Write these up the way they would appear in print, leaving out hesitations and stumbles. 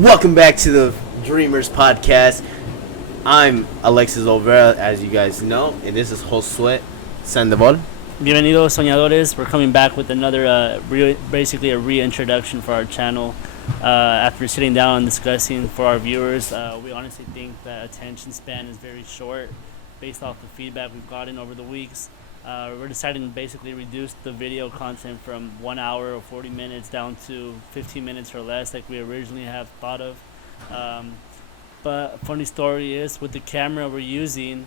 Welcome back to the Dreamers Podcast. I'm Alexis Olvera, as you guys know, and this is Josué Sandoval. Bienvenidos, soñadores. We're coming back with another, basically a reintroduction for our channel. After sitting down and discussing for our viewers, we honestly think that attention span is very short based off the feedback we've gotten over the weeks. We're deciding to basically reduce the video content from 1 hour or 40 minutes down to 15 minutes or less like we originally have thought of. But funny story is, with the camera we're using,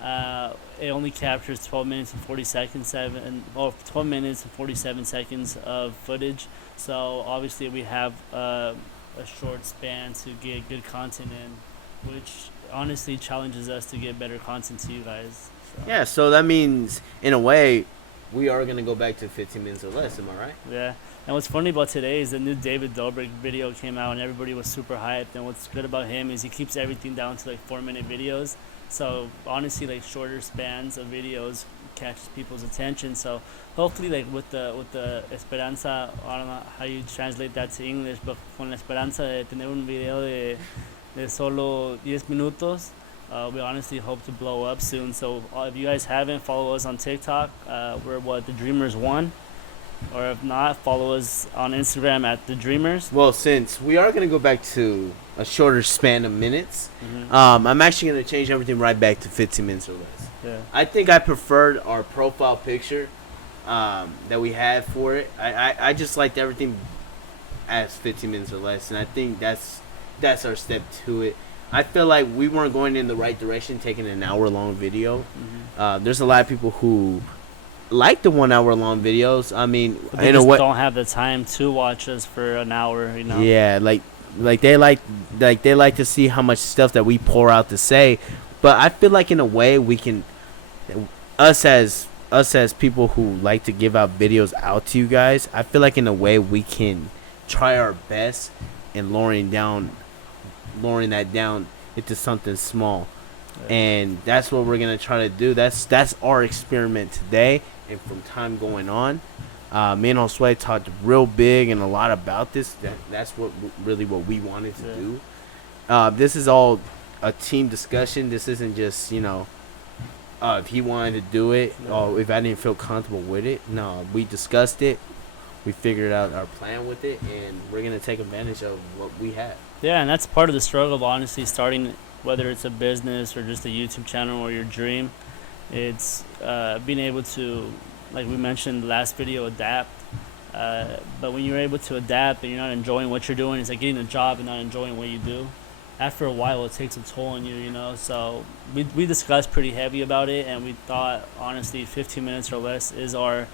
it only captures 12 minutes and 12 minutes and 47 seconds of footage. So obviously we have a short span to get good content in, which honestly challenges us to get better content to you guys. Yeah, so that means, in a way, we are going to go back to 15 minutes or less, am I right? Yeah, and what's funny about today is the new David Dobrik video came out and everybody was super hyped, and what's good about him is he keeps everything down to like 4-minute videos. So honestly, like shorter spans of videos catches people's attention. So hopefully, like with the esperanza, I don't know how you translate that to English, but con la esperanza de tener un video de solo 10 minutos, we honestly hope to blow up soon. So if you guys haven't, follow us on TikTok. We're the Dreamers 1. Or if not, follow us on Instagram at The Dreamers. Well, since we are going to go back to a shorter span of minutes, I'm actually going to change everything right back to 15 minutes or less. Yeah. I think I preferred our profile picture that we had for it. I just liked everything as 15 minutes or less, and I think that's our step to it. I feel like we weren't going in the right direction taking an hour-long video. There's a lot of people who like the 1 hour long videos. I mean, but they just don't have the time to watch us for an hour, you know. Yeah, like they like to see how much stuff that we pour out to say. But I feel like in a way we can, us as people who like to give out videos out to you guys, I feel like in a way we can try our best in lowering that down into something small. And that's what we're gonna try to do. That's our experiment today. And from time going on, me and Josué talked real big and a lot about this. That's what we wanted to do. This is all a team discussion. This isn't just if he wanted to do it or if I didn't feel comfortable with it. No, we discussed it. We figured out our plan with it, and we're gonna take advantage of what we have. Yeah, and that's part of the struggle of honestly starting, whether it's a business or just a YouTube channel or your dream. It's being able to, like we mentioned in the last video, adapt. But when you're able to adapt and you're not enjoying what you're doing, it's like getting a job and not enjoying what you do. After a while, it takes a toll on you, So we discussed pretty heavy about it, and we thought, honestly, 15 minutes or less is our...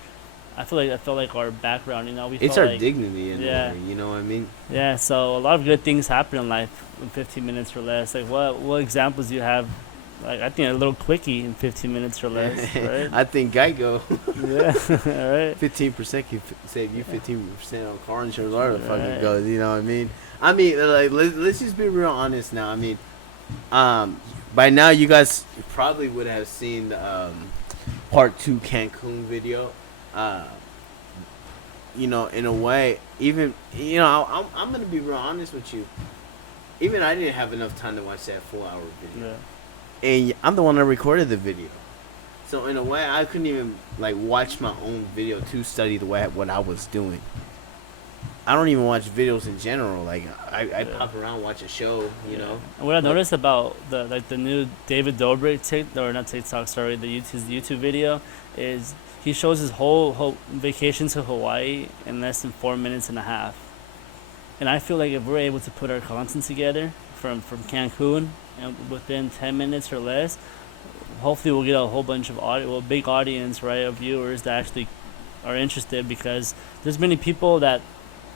I felt like our background, It's our dignity in there, you know what I mean? Yeah, so a lot of good things happen in life in 15 minutes or less. Like, what examples do you have? Like, I think a little quickie in 15 minutes or less, right? I think Geico. Yeah, all right. 15% can save you 15% on car insurance, or the fuck it goes, you know what I mean? I mean, like, let's just be real honest now. I mean, by now you guys probably would have seen the part 2 Cancun video. In a way, even I'm gonna be real honest with you. Even I didn't have enough time to watch that 4-hour video, and I'm the one that recorded the video. So in a way, I couldn't even watch my own video to study what I was doing. I don't even watch videos in general. Like I pop around, watch a show, you know. And what I noticed about the new David Dobrik his YouTube video is he shows his whole vacation to Hawaii in less than 4 minutes and a half. And I feel like if we're able to put our content together from Cancun and within 10 minutes or less, hopefully we'll get a whole bunch of big audience, right, of viewers that actually are interested, because there's many people that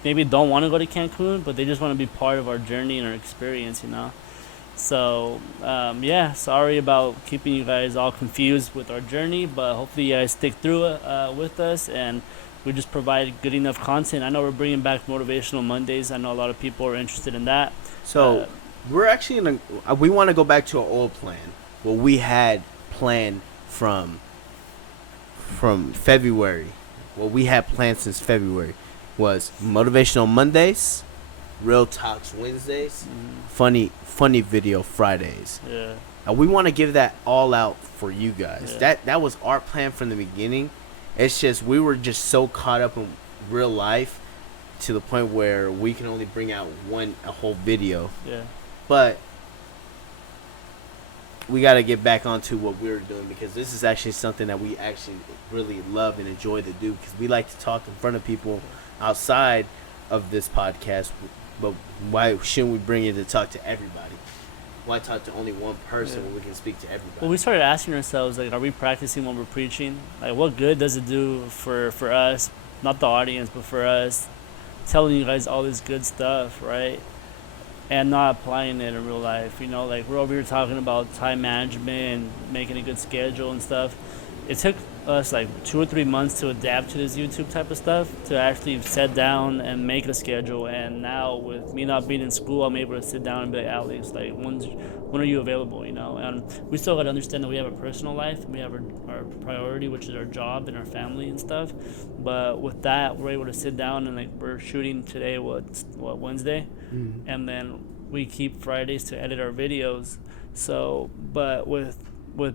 maybe don't want to go to Cancun, but they just want to be part of our journey and our experience, So, sorry about keeping you guys all confused with our journey, but hopefully you guys stick through it with us, and we just provide good enough content. I know we're bringing back Motivational Mondays. I know a lot of people are interested in that. So, we're actually we want to go back to our old plan, what we had planned from February. What we had planned since February was Motivational Mondays, Real Talks Wednesdays, Mm-hmm. funny video Fridays. Yeah. And we want to give that all out for you guys. Yeah. That was our plan from the beginning. It's just we were just so caught up in real life to the point where we can only bring out a whole video. Yeah. But we got to get back onto what we were doing, because this is actually something that we actually really love and enjoy to do, because we like to talk in front of people outside of this podcast. But why shouldn't we bring it to talk to everybody? Why talk to only one person when we can speak to everybody? Well, we started asking ourselves, like, are we practicing what we're preaching? Like, what good does it do for us, not the audience, but for us, telling you guys all this good stuff, right? And not applying it in real life. You know, like, we're over here talking about time management and making a good schedule and stuff. It took us like 2 or 3 months to adapt to this YouTube type of stuff, to actually sit down and make a schedule. And now, with me not being in school, I'm able to sit down and be like, Alex, like, when are you available, you know? And we still got to understand that we have a personal life, and we have our priority, which is our job and our family and stuff. But with that, we're able to sit down, and like, we're shooting today, what Wednesday? Mm-hmm. And then we keep Fridays to edit our videos. So, but with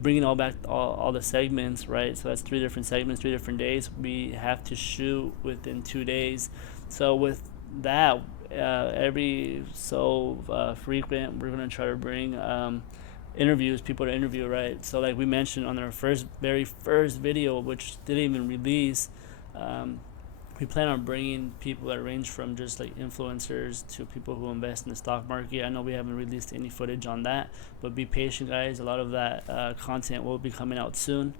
bringing all the segments, right? So that's 3 different segments, 3 different days. We have to shoot within 2 days. So with that, every so frequent, we're gonna try to bring people to interview, right? So like we mentioned on our very first video, which didn't even release, we plan on bringing people that range from just like influencers to people who invest in the stock market. I know we haven't released any footage on that, but be patient, guys. A lot of that content will be coming out soon,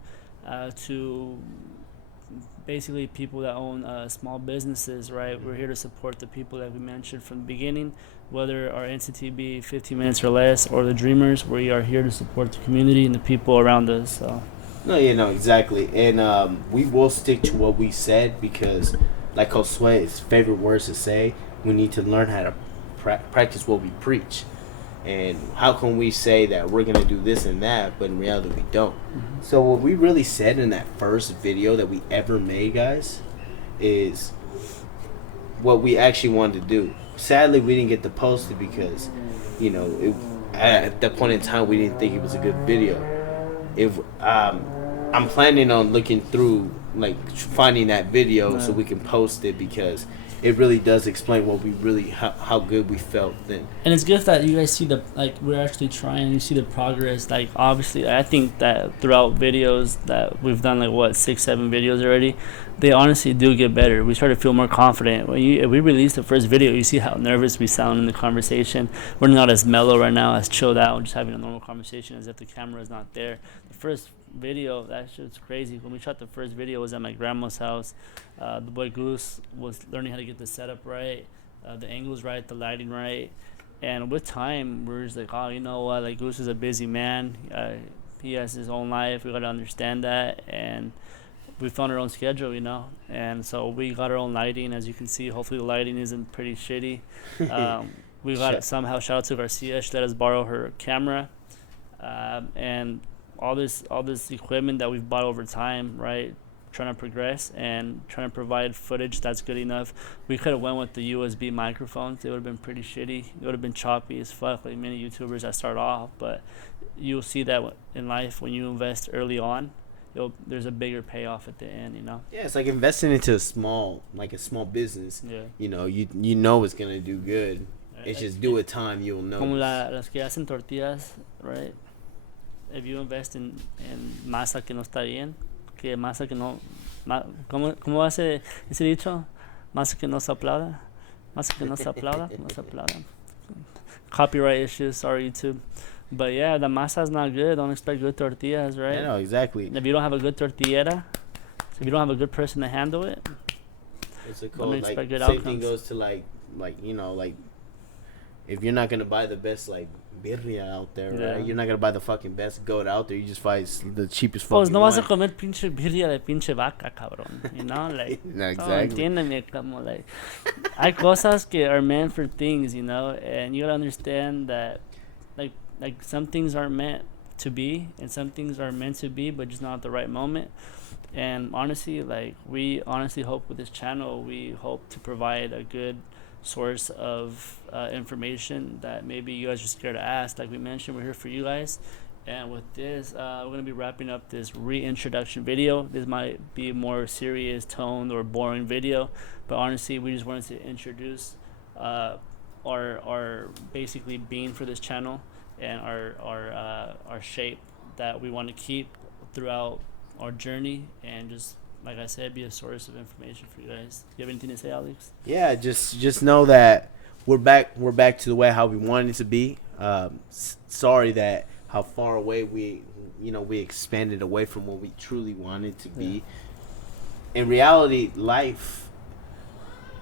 to basically people that own small businesses, right? We're here to support the people that we mentioned from the beginning, whether our entity be 15 minutes or less or the dreamers. We are here to support the community and the people around us. So. No, exactly. And we will stick to what we said, because, like Josue's favorite words to say, we need to learn how to practice what we preach. And how can we say that we're going to do this and that, but in reality we don't? Mm-hmm. So what we really said in that first video that we ever made, guys, is what we actually wanted to do. Sadly, we didn't get to post it because, at that point in time, we didn't think it was a good video. If I'm planning on looking through, like, finding that video so we can post it, because it really does explain what we really how good we felt then. And it's good that you guys see we're actually trying. You see the progress. Like, obviously, I think that throughout videos that we've done, like, 6-7 videos already, they honestly do get better. We start to feel more confident. If we release the first video, you see how nervous we sound in the conversation. We're not as mellow right now, as chilled out, and just having a normal conversation as if the camera is not there. The first video, that shit's crazy. When we shot the first video, it was at my grandma's house. The boy Goose was learning how to get the setup right, the angles right, the lighting right. And with time, we're just like, oh, you know what, like, Goose is a busy man. He has his own life. We got to understand that. And we found our own schedule, and so we got our own lighting. As you can see, hopefully the lighting isn't pretty shitty. We got it somehow. Shout out to Garcia. She let us borrow her camera, and all this equipment that we've bought over time, right? Trying to progress and trying to provide footage that's good enough. We could have went with the USB microphones. They would have been pretty shitty. It would have been choppy as fuck, like many YouTubers that start off. But you'll see that in life, when you invest early on, there's a bigger payoff at the end, Yeah, it's like investing into a small business. Yeah. You know it's gonna do good. It's just do it time, you'll know. Como las que hacen tortillas, right? If you invest in masa que no está bien, que masa que no, ¿cómo hace ese dicho? Masa que no se aplauda, masa que no se aplauda, no se aplauda. Copyright issues, sorry YouTube. But yeah, the masa's not good. Don't expect good tortillas, right? I know, exactly. And if you don't have a good tortillera, if you don't have a good person to handle it, it's a cool, don't expect good same outcomes. thing goes to like if you're not gonna buy the best birria out there, right? You're not gonna buy the fucking best goat out there. You just buy the cheapest fucking no vas a comer pinche birria de pinche vaca, cabrón. Like, no, exactly. Entiéndeme, como, like, hay cosas que are meant for things, and you gotta understand that, like some things aren't meant to be, and some things are meant to be, but just not at the right moment. And honestly, we hope with this channel, we hope to provide a good source of information that maybe you guys are scared to ask. Like we mentioned, we're here for you guys. And with this, we're going to be wrapping up this reintroduction video. This might be a more serious toned or boring video, but honestly, we just wanted to introduce our basically being for this channel and our shape that we want to keep throughout our journey, and just like I said, be a source of information for you guys. You have anything to say, Alex? Yeah, just know that we're back to the way how we wanted it to be. Sorry that how far away we expanded away from what we truly wanted to be. In reality, life,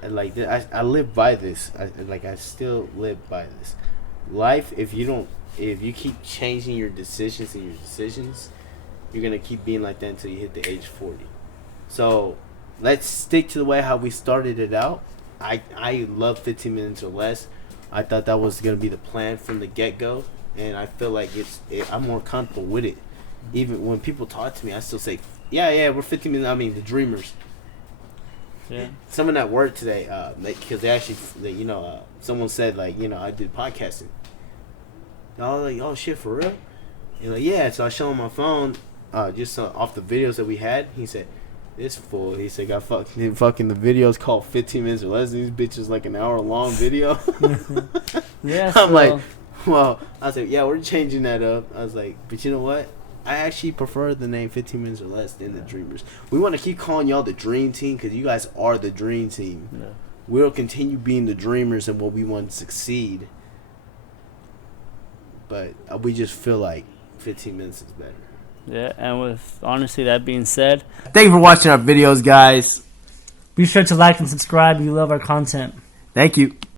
and like I live by this. I still live by this. Life, if you keep changing your decisions, you're gonna keep being like that until you hit the age 40. So let's stick to the way how we started it out. I love 15 minutes or less. I thought that was gonna be the plan from the get-go, and I feel like I'm more comfortable with it. Even when people talk to me, I still say, yeah, we're 15 minutes. I mean, the Dreamers. Yeah. Someone at work today, because they actually, someone said, I did podcasting. I was like, oh shit, for real? And like, yeah. So I showed him my phone, just off the videos that we had. He said, this fool. He said, got fucking the videos called 15 minutes or less. These bitches like an hour long video. Yeah. I'm like, well, I was like, yeah, we're changing that up. I was like, but you know what? I actually prefer the name 15 minutes or less than the Dreamers. We want to keep calling y'all the Dream Team because you guys are the Dream Team. Yeah. We'll continue being the Dreamers and what we want to succeed. But we just feel like 15 minutes is better. Yeah, and with honestly that being said, thank you for watching our videos, guys. be sure to like and subscribe if you love our content. Thank you.